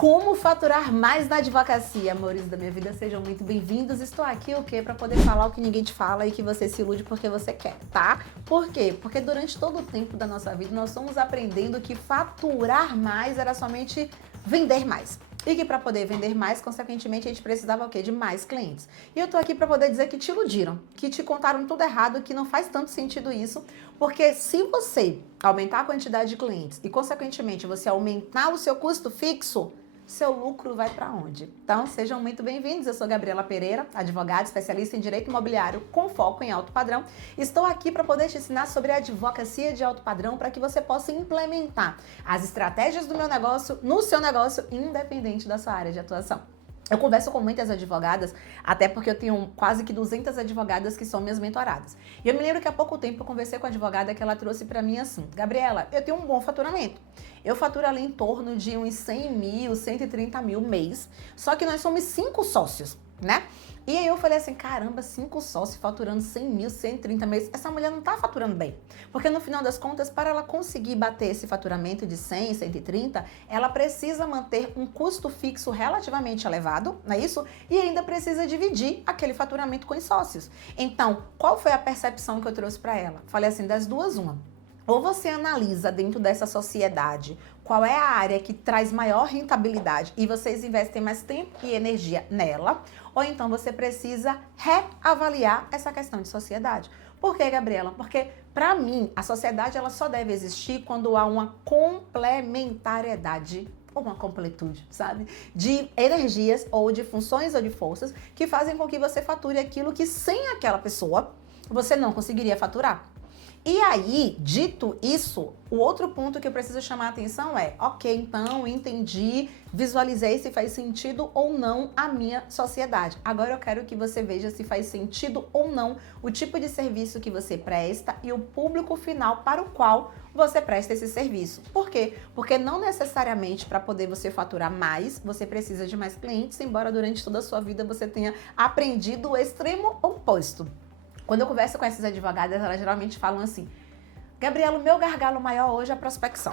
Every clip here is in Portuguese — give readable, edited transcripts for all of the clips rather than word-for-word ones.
Como faturar mais na advocacia? Amores da minha vida, sejam muito bem-vindos. Estou aqui o quê? Para poder falar o que ninguém te fala e que você se ilude porque você quer, tá? Por quê? Porque durante todo o tempo da nossa vida nós fomos aprendendo que faturar mais era somente vender mais. E que para poder vender mais, consequentemente, a gente precisava o quê? De mais clientes. E eu tô aqui para poder dizer que te iludiram, que te contaram tudo errado, que não faz tanto sentido isso, porque se você aumentar a quantidade de clientes e, consequentemente, você aumentar o seu custo fixo, seu lucro vai para onde? Então, sejam muito bem-vindos. Eu sou Gabriela Pereira, advogada, especialista em direito imobiliário com foco em alto padrão. Estou aqui para poder te ensinar sobre a advocacia de alto padrão para que você possa implementar as estratégias do meu negócio no seu negócio, independente da sua área de atuação. Eu converso com muitas advogadas, até porque eu tenho quase que 200 advogadas que são minhas mentoradas. E eu me lembro que há pouco tempo eu conversei com a advogada que ela trouxe para mim assim: Gabriela, eu tenho um bom faturamento. Eu faturo ali em torno de uns 100 mil, 130 mil mês. Só que nós somos 5 sócios, né? E aí eu falei assim, caramba, 5 sócios faturando 100 mil, 130 meses, essa mulher não tá faturando bem. Porque no final das contas, para ela conseguir bater esse faturamento de 100, 130, ela precisa manter um custo fixo relativamente elevado, não é isso? E ainda precisa dividir aquele faturamento com os sócios. Então, qual foi a percepção que eu trouxe para ela? Falei assim, das duas, uma. Ou você analisa dentro dessa sociedade qual é a área que traz maior rentabilidade e vocês investem mais tempo e energia nela, ou então você precisa reavaliar essa questão de sociedade. Por quê, Gabriela? Porque, para mim, a sociedade ela só deve existir quando há uma complementariedade ou uma completude, sabe? De energias ou de funções ou de forças que fazem com que você fature aquilo que sem aquela pessoa você não conseguiria faturar. E aí, dito isso, o outro ponto que eu preciso chamar a atenção é, ok, então entendi, visualizei se faz sentido ou não a minha sociedade. Agora eu quero que você veja se faz sentido ou não o tipo de serviço que você presta e o público final para o qual você presta esse serviço. Por quê? Porque não necessariamente para poder você faturar mais, você precisa de mais clientes, embora durante toda a sua vida você tenha aprendido o extremo oposto. Quando eu converso com essas advogadas, elas geralmente falam assim, Gabriela, o meu gargalo maior hoje é a prospecção.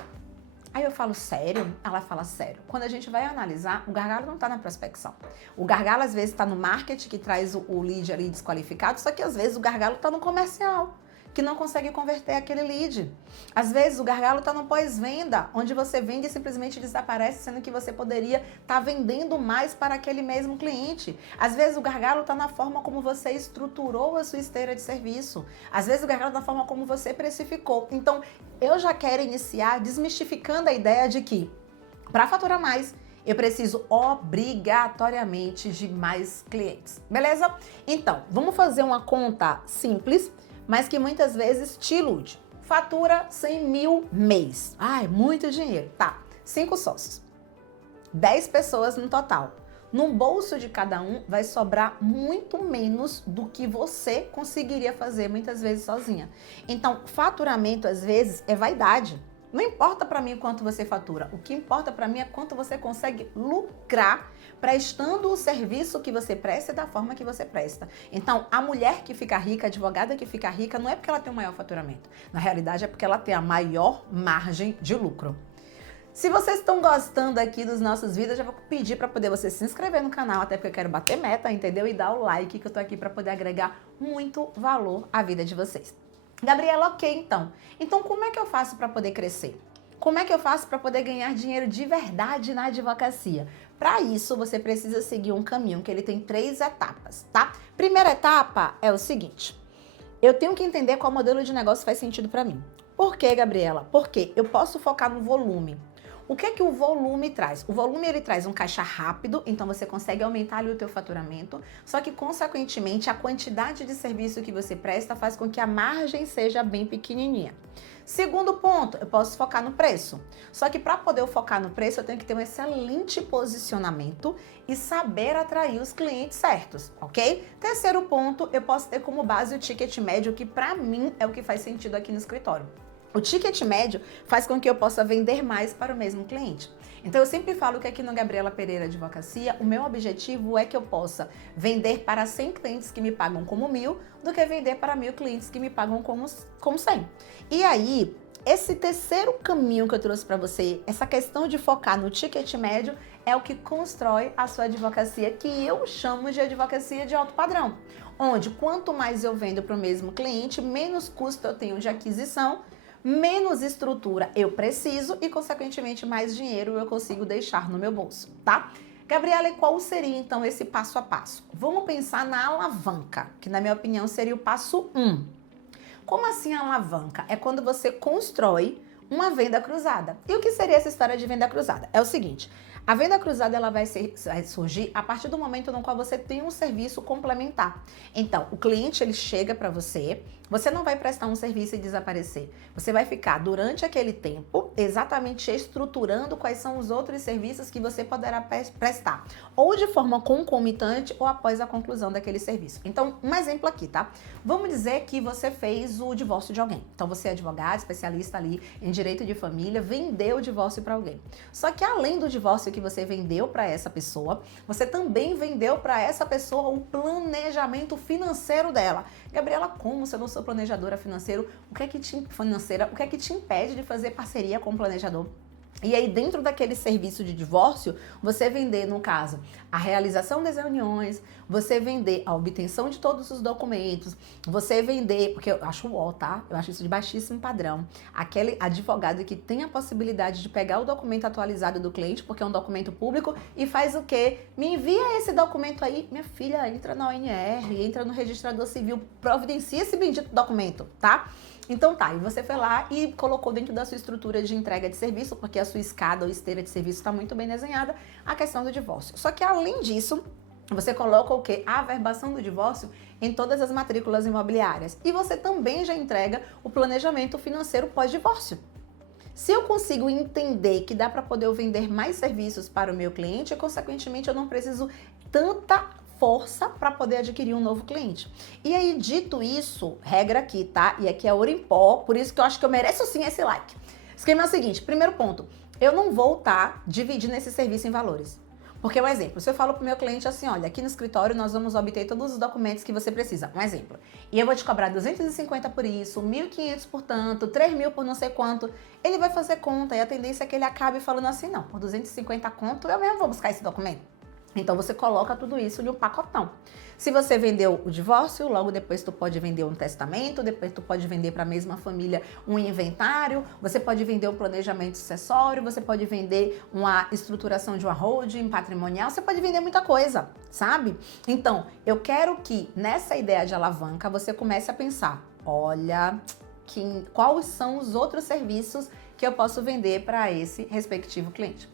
Aí eu falo, sério? Ela fala, sério. Quando a gente vai analisar, o gargalo não está na prospecção. O gargalo, às vezes, está no marketing, que traz o lead ali desqualificado, só que, às vezes, o gargalo está no comercial, que não consegue converter aquele lead. Às vezes, o gargalo está no pós-venda, onde você vende e simplesmente desaparece, sendo que você poderia estar vendendo mais para aquele mesmo cliente. Às vezes, o gargalo está na forma como você estruturou a sua esteira de serviço. Às vezes, o gargalo está na forma como você precificou. Então, eu já quero iniciar desmistificando a ideia de que, para faturar mais, eu preciso obrigatoriamente de mais clientes. Beleza? Então, vamos fazer uma conta simples, mas que muitas vezes te ilude. Fatura 100 mil mês. Ai, muito dinheiro. Tá, 5 sócios. 10 pessoas no total. No bolso de cada um vai sobrar muito menos do que você conseguiria fazer muitas vezes sozinha. Então, faturamento às vezes é vaidade. Não importa para mim quanto você fatura, o que importa para mim é quanto você consegue lucrar prestando o serviço que você presta e da forma que você presta. Então, a mulher que fica rica, a advogada que fica rica, não é porque ela tem o maior faturamento. Na realidade, é porque ela tem a maior margem de lucro. Se vocês estão gostando aqui dos nossos vídeos, eu já vou pedir para poder você se inscrever no canal, até porque eu quero bater meta, entendeu? E dar o like, que eu tô aqui para poder agregar muito valor à vida de vocês. Gabriela, ok, então. Então, como é que eu faço para poder crescer? Como é que eu faço para poder ganhar dinheiro de verdade na advocacia? Para isso, você precisa seguir um caminho que ele tem 3 etapas, tá? Primeira etapa é o seguinte: eu tenho que entender qual modelo de negócio faz sentido para mim. Por quê, Gabriela? Porque eu posso focar no volume. O que é que o volume traz? O volume ele traz um caixa rápido, então você consegue aumentar ali o teu faturamento, só que consequentemente a quantidade de serviço que você presta faz com que a margem seja bem pequenininha. Segundo ponto, eu posso focar no preço. Só que para poder eu focar no preço, eu tenho que ter um excelente posicionamento e saber atrair os clientes certos, ok? Terceiro ponto, eu posso ter como base o ticket médio, que para mim é o que faz sentido aqui no escritório. O ticket médio faz com que eu possa vender mais para o mesmo cliente. Então, eu sempre falo que aqui no Gabriela Pereira Advocacia, o meu objetivo é que eu possa vender para 100 clientes que me pagam como 1.000, do que vender para 1.000 clientes que me pagam como 100. E aí, esse terceiro caminho que eu trouxe para você, essa questão de focar no ticket médio, é o que constrói a sua advocacia, que eu chamo de advocacia de alto padrão. Onde quanto mais eu vendo para o mesmo cliente, menos custo eu tenho de aquisição, menos estrutura eu preciso e, consequentemente, mais dinheiro eu consigo deixar no meu bolso, tá? Gabriela, e qual seria então esse passo a passo? Vamos pensar na alavanca, que na minha opinião seria o passo 1. Como assim a alavanca? É quando você constrói uma venda cruzada. E o que seria essa história de venda cruzada? É o seguinte, a venda cruzada ela vai surgir a partir do momento no qual você tem um serviço complementar. Então, o cliente ele chega para você não vai prestar um serviço e desaparecer. Você vai ficar durante aquele tempo exatamente estruturando quais são os outros serviços que você poderá prestar, ou de forma concomitante ou após a conclusão daquele serviço. Então, um exemplo aqui, tá? Vamos dizer que você fez o divórcio de alguém. Então, você é advogado, especialista ali em direito de família, vendeu o divórcio para alguém. Só que além do divórcio que você vendeu para essa pessoa, você também vendeu para essa pessoa o planejamento financeiro dela. Gabriela, como se eu não sou planejadora financeira, o que é que te impede de fazer parceria com o planejador? E aí, dentro daquele serviço de divórcio, você vender, no caso, a realização das reuniões, você vender a obtenção de todos os documentos, você vender, porque eu acho tá? Eu acho isso de baixíssimo padrão. Aquele advogado que tem a possibilidade de pegar o documento atualizado do cliente, porque é um documento público, e faz o quê? Me envia esse documento aí, minha filha, entra na ONR, entra no registrador civil, providencia esse bendito documento, tá? Então tá, e você foi lá e colocou dentro da sua estrutura de entrega de serviço, porque a sua escada ou esteira de serviço está muito bem desenhada, a questão do divórcio. Só que além disso, você coloca o quê? A averbação do divórcio em todas as matrículas imobiliárias. E você também já entrega o planejamento financeiro pós-divórcio. Se eu consigo entender que dá para poder vender mais serviços para o meu cliente, consequentemente eu não preciso tanta força para poder adquirir um novo cliente. E aí, dito isso, regra aqui, tá? E aqui é ouro em pó, por isso que eu acho que eu mereço sim esse like. O esquema é o seguinte, primeiro ponto, eu não vou estar dividindo esse serviço em valores. Porque, um exemplo, se eu falo pro meu cliente assim, olha, aqui no escritório nós vamos obter todos os documentos que você precisa, um exemplo, e eu vou te cobrar 250 por isso, 1.500 por tanto, 3.000 por não sei quanto, ele vai fazer conta e a tendência é que ele acabe falando assim, não, por 250 conto eu mesmo vou buscar esse documento. Então, você coloca tudo isso em um pacotão. Se você vendeu o divórcio, logo depois tu pode vender um testamento, depois tu pode vender para a mesma família um inventário, você pode vender um planejamento sucessório, você pode vender uma estruturação de uma holding patrimonial, você pode vender muita coisa, sabe? Então, eu quero que nessa ideia de alavanca você comece a pensar, olha, quais são os outros serviços que eu posso vender para esse respectivo cliente.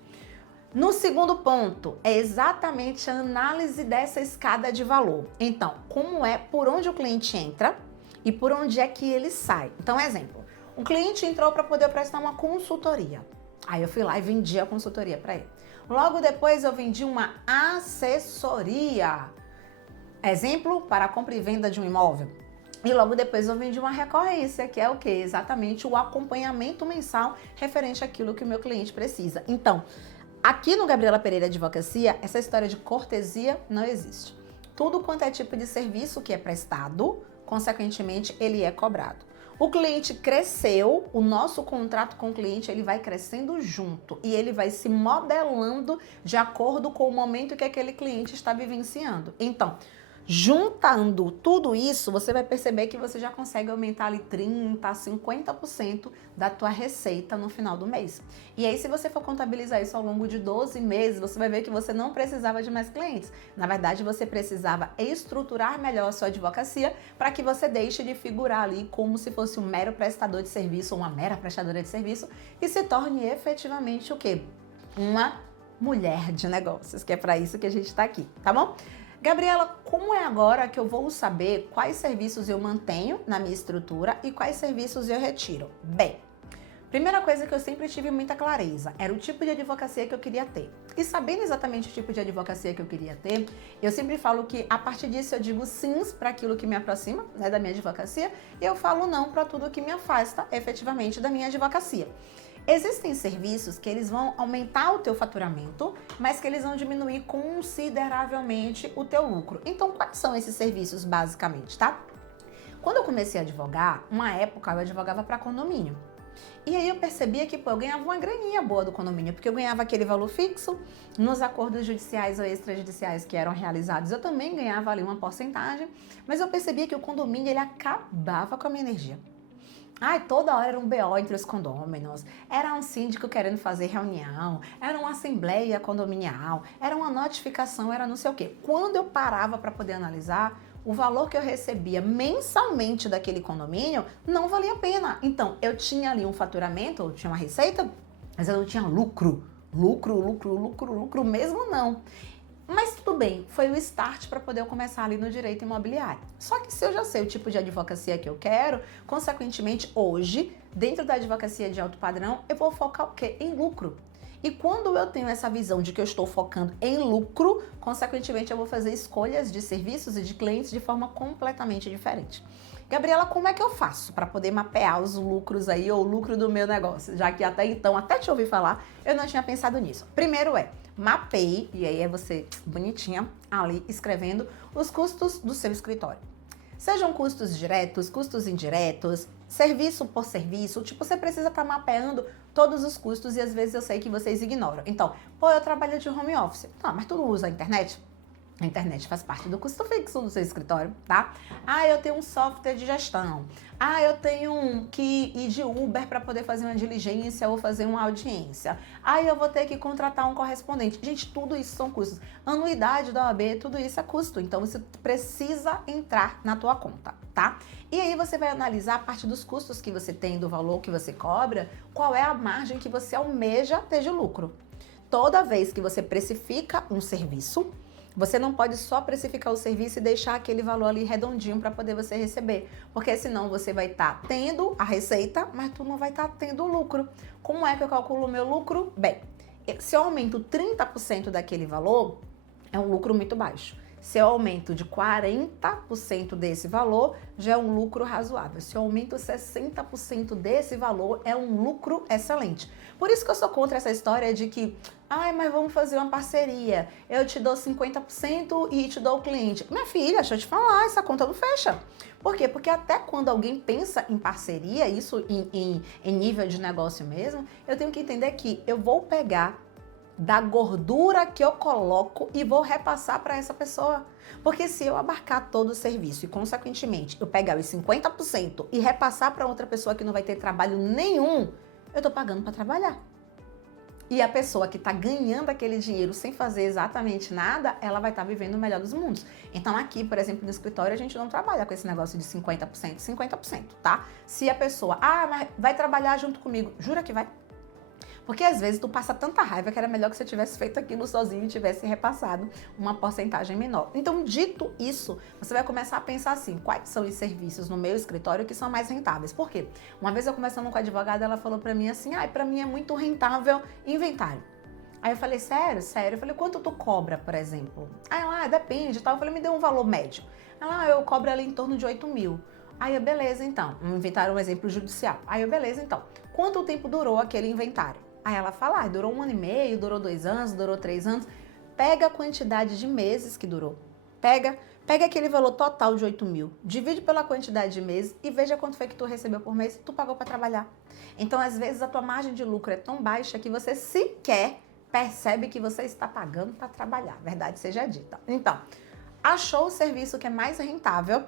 No segundo ponto, é exatamente a análise dessa escada de valor. Então, como é por onde o cliente entra e por onde é que ele sai. Então, exemplo, o cliente entrou para poder prestar uma consultoria. Aí eu fui lá e vendi a consultoria para ele. Logo depois eu vendi uma assessoria. Exemplo, para a compra e venda de um imóvel. E logo depois eu vendi uma recorrência, que é o quê? Exatamente o acompanhamento mensal referente àquilo que o meu cliente precisa. Então, aqui no Gabriela Pereira Advocacia, essa história de cortesia não existe. Tudo quanto é tipo de serviço que é prestado, consequentemente, ele é cobrado. O cliente cresceu, o nosso contrato com o cliente, ele vai crescendo junto e ele vai se modelando de acordo com o momento que aquele cliente está vivenciando. Então, juntando tudo isso, você vai perceber que você já consegue aumentar ali 30%, 50% da tua receita no final do mês. E aí, se você for contabilizar isso ao longo de 12 meses, você vai ver que você não precisava de mais clientes. Na verdade, você precisava estruturar melhor a sua advocacia para que você deixe de figurar ali como se fosse um mero prestador de serviço ou uma mera prestadora de serviço e se torne efetivamente o quê? Uma mulher de negócios, que é para isso que a gente está aqui, tá bom? Gabriela, como é agora que eu vou saber quais serviços eu mantenho na minha estrutura e quais serviços eu retiro? Bem, primeira coisa que eu sempre tive muita clareza era o tipo de advocacia que eu queria ter. E sabendo exatamente o tipo de advocacia que eu queria ter, eu sempre falo que a partir disso eu digo sims para aquilo que me aproxima, né, da minha advocacia e eu falo não para tudo que me afasta efetivamente da minha advocacia. Existem serviços que eles vão aumentar o teu faturamento, mas que eles vão diminuir consideravelmente o teu lucro. Então, quais são esses serviços basicamente, tá? Quando eu comecei a advogar, uma época eu advogava para condomínio. E aí eu percebia que, pô, eu ganhava uma graninha boa do condomínio, porque eu ganhava aquele valor fixo, nos acordos judiciais ou extrajudiciais que eram realizados, eu também ganhava ali uma porcentagem, mas eu percebia que o condomínio, ele acabava com a minha energia. Ai, toda hora era um BO entre os condôminos, era um síndico querendo fazer reunião, era uma assembleia condominial, era uma notificação, era não sei o quê. Quando eu parava para poder analisar, o valor que eu recebia mensalmente daquele condomínio não valia a pena. Então, eu tinha ali um faturamento, eu tinha uma receita, mas eu não tinha lucro. Lucro mesmo não. Mas tudo bem, foi o start para poder eu começar ali no direito imobiliário. Só que se eu já sei o tipo de advocacia que eu quero, consequentemente, hoje, dentro da advocacia de alto padrão, eu vou focar o quê? Em lucro. E quando eu tenho essa visão de que eu estou focando em lucro, consequentemente eu vou fazer escolhas de serviços e de clientes de forma completamente diferente. Gabriela, como é que eu faço para poder mapear os lucros aí, ou o lucro do meu negócio? Já que até então, até te ouvir falar, eu não tinha pensado nisso. Primeiro mapeie, e aí é você bonitinha ali escrevendo os custos do seu escritório. Sejam custos diretos, custos indiretos, serviço por serviço, tipo, você precisa estar mapeando todos os custos e às vezes eu sei que vocês ignoram. Então, pô, eu trabalho de home office. Tá, mas tu não usa a internet? A internet faz parte do custo fixo do seu escritório, tá? Ah, eu tenho um software de gestão. Ah, eu tenho que ir de Uber para poder fazer uma diligência ou fazer uma audiência. Ah, eu vou ter que contratar um correspondente. Gente, tudo isso são custos. Anuidade da OAB, tudo isso é custo. Então, isso precisa entrar na tua conta, tá? E aí você vai analisar a parte dos custos que você tem, do valor que você cobra, qual é a margem que você almeja ter de lucro. Toda vez que você precifica um serviço, você não pode só precificar o serviço e deixar aquele valor ali redondinho para poder você receber, porque senão você vai estar tendo a receita, mas tu não vai estar tendo o lucro. Como é que eu calculo o meu lucro? Bem, se eu aumento 30% daquele valor, é um lucro muito baixo. Se eu aumento de 40% desse valor, já é um lucro razoável. Se eu aumento 60% desse valor, é um lucro excelente. Por isso que eu sou contra essa história de que, mas vamos fazer uma parceria. Eu te dou 50% e te dou o cliente. Minha filha, deixa eu te falar, essa conta não fecha. Por quê? Porque até quando alguém pensa em parceria, isso em nível de negócio mesmo, eu tenho que entender que eu vou pegar da gordura que eu coloco e vou repassar para essa pessoa. Porque se eu abarcar todo o serviço e, consequentemente, eu pegar os 50% e repassar para outra pessoa que não vai ter trabalho nenhum, eu tô pagando para trabalhar. E a pessoa que tá ganhando aquele dinheiro sem fazer exatamente nada, ela vai estar vivendo o melhor dos mundos. Então aqui, por exemplo, no escritório, a gente não trabalha com esse negócio de 50%, tá? Se a pessoa, mas vai trabalhar junto comigo, jura que vai? Porque às vezes tu passa tanta raiva que era melhor que você tivesse feito aquilo sozinho e tivesse repassado uma porcentagem menor. Então, dito isso, você vai começar a pensar assim, quais são os serviços no meu escritório que são mais rentáveis? Por quê? Uma vez eu conversando com a advogada, ela falou pra mim assim, pra mim é muito rentável inventário. Aí eu falei, sério? Eu falei, quanto tu cobra, por exemplo? Aí ela, depende e tal. Eu falei, me dê um valor médio. Ela, eu cobro ali em torno de 8 mil. Aí eu, beleza, então. Inventário é um exemplo judicial. Aí eu, beleza, então. Quanto tempo durou aquele inventário? Aí ela fala, durou 1 ano e meio, durou 2 anos, durou 3 anos. Pega a quantidade de meses que durou. Pega aquele valor total de 8 mil, divide pela quantidade de meses e veja quanto foi que tu recebeu por mês e tu pagou para trabalhar. Então, às vezes, a tua margem de lucro é tão baixa que você sequer percebe que você está pagando para trabalhar, verdade seja dita. Então, achou o serviço que é mais rentável,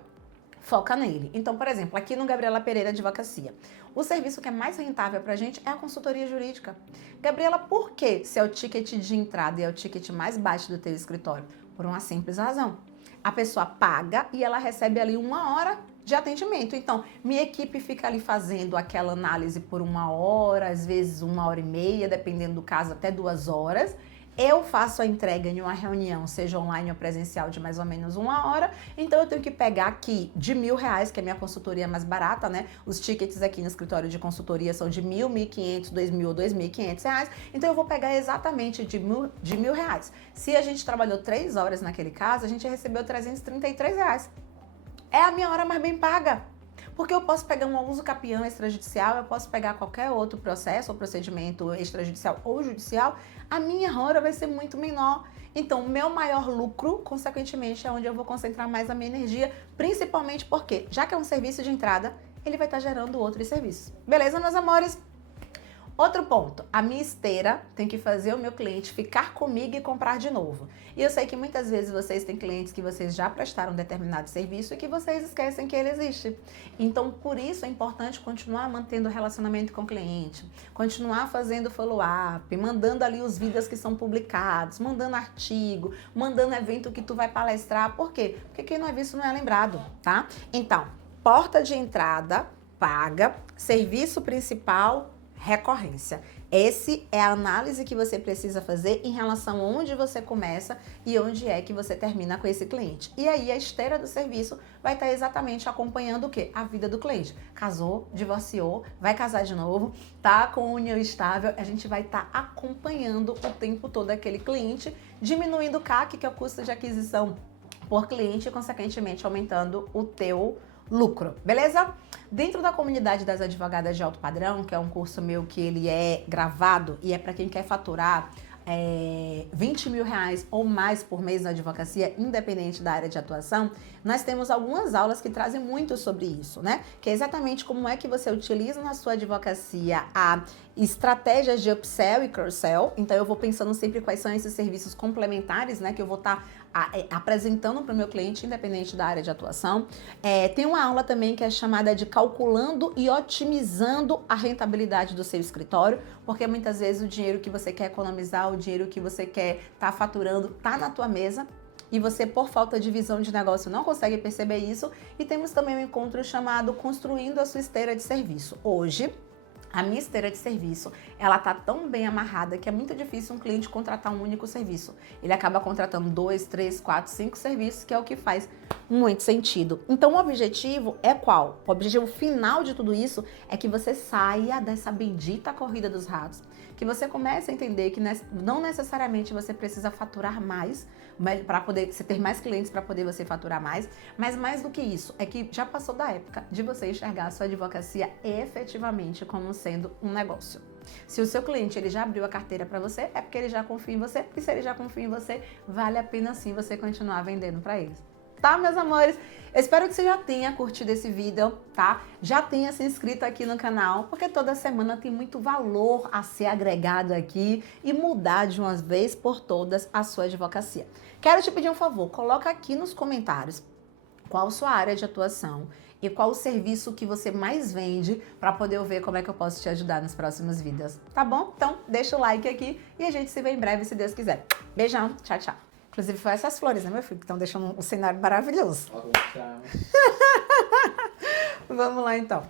foca nele. Então, por exemplo, aqui no Gabriela Pereira Advocacia, o serviço que é mais rentável pra gente é a consultoria jurídica. Gabriela, por que se é o ticket de entrada e é o ticket mais baixo do teu escritório? Por uma simples razão. A pessoa paga e ela recebe ali 1 hora de atendimento. Então, minha equipe fica ali fazendo aquela análise por 1 hora, às vezes 1 hora e meia, dependendo do caso, até 2 horas. Eu faço a entrega em uma reunião, seja online ou presencial, de mais ou menos 1 hora. Então, eu tenho que pegar aqui de R$1.000, que é a minha consultoria mais barata, né? Os tickets aqui no escritório de consultoria são de R$1.000, R$1.500, R$2.000 ou R$2.500. Então, eu vou pegar exatamente de R$1.000. Se a gente trabalhou 3 horas naquele caso, a gente recebeu R$333. É a minha hora mais bem paga. Porque eu posso pegar um uso capião extrajudicial, eu posso pegar qualquer outro processo ou procedimento extrajudicial ou judicial, a minha hora vai ser muito menor. Então, o meu maior lucro, consequentemente, é onde eu vou concentrar mais a minha energia, principalmente porque, já que é um serviço de entrada, ele vai estar gerando outros serviços. Beleza, meus amores? Outro ponto, a minha esteira tem que fazer o meu cliente ficar comigo e comprar de novo. E eu sei que muitas vezes vocês têm clientes que vocês já prestaram determinado serviço e que vocês esquecem que ele existe. Então, por isso é importante continuar mantendo o relacionamento com o cliente, continuar fazendo follow-up, mandando ali os vídeos que são publicados, mandando artigo, mandando evento que tu vai palestrar. Por quê? Porque quem não é visto não é lembrado, tá? Então, porta de entrada, paga, serviço principal, recorrência. Esse é a análise que você precisa fazer em relação a onde você começa e onde é que você termina com esse cliente. E aí a esteira do serviço vai estar exatamente acompanhando o quê? A vida do cliente. Casou, divorciou, vai casar de novo, tá com união estável, a gente vai estar acompanhando o tempo todo aquele cliente, diminuindo o CAC, que é o custo de aquisição por cliente, e consequentemente aumentando o teu lucro, beleza? Dentro da comunidade das advogadas de alto padrão, que é um curso meu que ele é gravado e é para quem quer faturar 20 mil reais ou mais por mês na advocacia, independente da área de atuação, nós temos algumas aulas que trazem muito sobre isso, né? Que é exatamente como é que você utiliza na sua advocacia a estratégias de upsell e cross-sell. Então eu vou pensando sempre quais são esses serviços complementares, né? Que eu vou estar apresentando para o meu cliente, independente da área de atuação. Tem uma aula também que é chamada de calculando e otimizando a rentabilidade do seu escritório, porque muitas vezes o dinheiro que você quer economizar, o dinheiro que você quer estar faturando, tá na tua mesa. E você, por falta de visão de negócio, não consegue perceber isso. E temos também um encontro chamado Construindo a Sua Esteira de Serviço. Hoje, a minha esteira de serviço, ela tá tão bem amarrada que é muito difícil um cliente contratar um único serviço. Ele acaba contratando 2, 3, 4, 5 serviços, que é o que faz muito sentido. Então, o objetivo é qual? O objetivo final de tudo isso é que você saia dessa bendita corrida dos ratos. Que você comece a entender que não necessariamente você precisa faturar mais, para poder você ter mais clientes para poder você faturar mais, mas mais do que isso, é que já passou da época de você enxergar a sua advocacia efetivamente como sendo um negócio. Se o seu cliente ele já abriu a carteira para você, é porque ele já confia em você, e se ele já confia em você, vale a pena sim você continuar vendendo para eles. Tá, meus amores? Eu espero que você já tenha curtido esse vídeo, tá? Já tenha se inscrito aqui no canal, porque toda semana tem muito valor a ser agregado aqui e mudar de uma vez por todas a sua advocacia. Quero te pedir um favor, coloca aqui nos comentários qual sua área de atuação e qual o serviço que você mais vende para poder eu ver como é que eu posso te ajudar nos próximos vídeos, tá bom? Então, deixa o like aqui e a gente se vê em breve, se Deus quiser. Beijão, tchau, tchau. Inclusive, foi essas flores, né, meu filho? Que estão deixando um cenário maravilhoso. Vamos lá, então.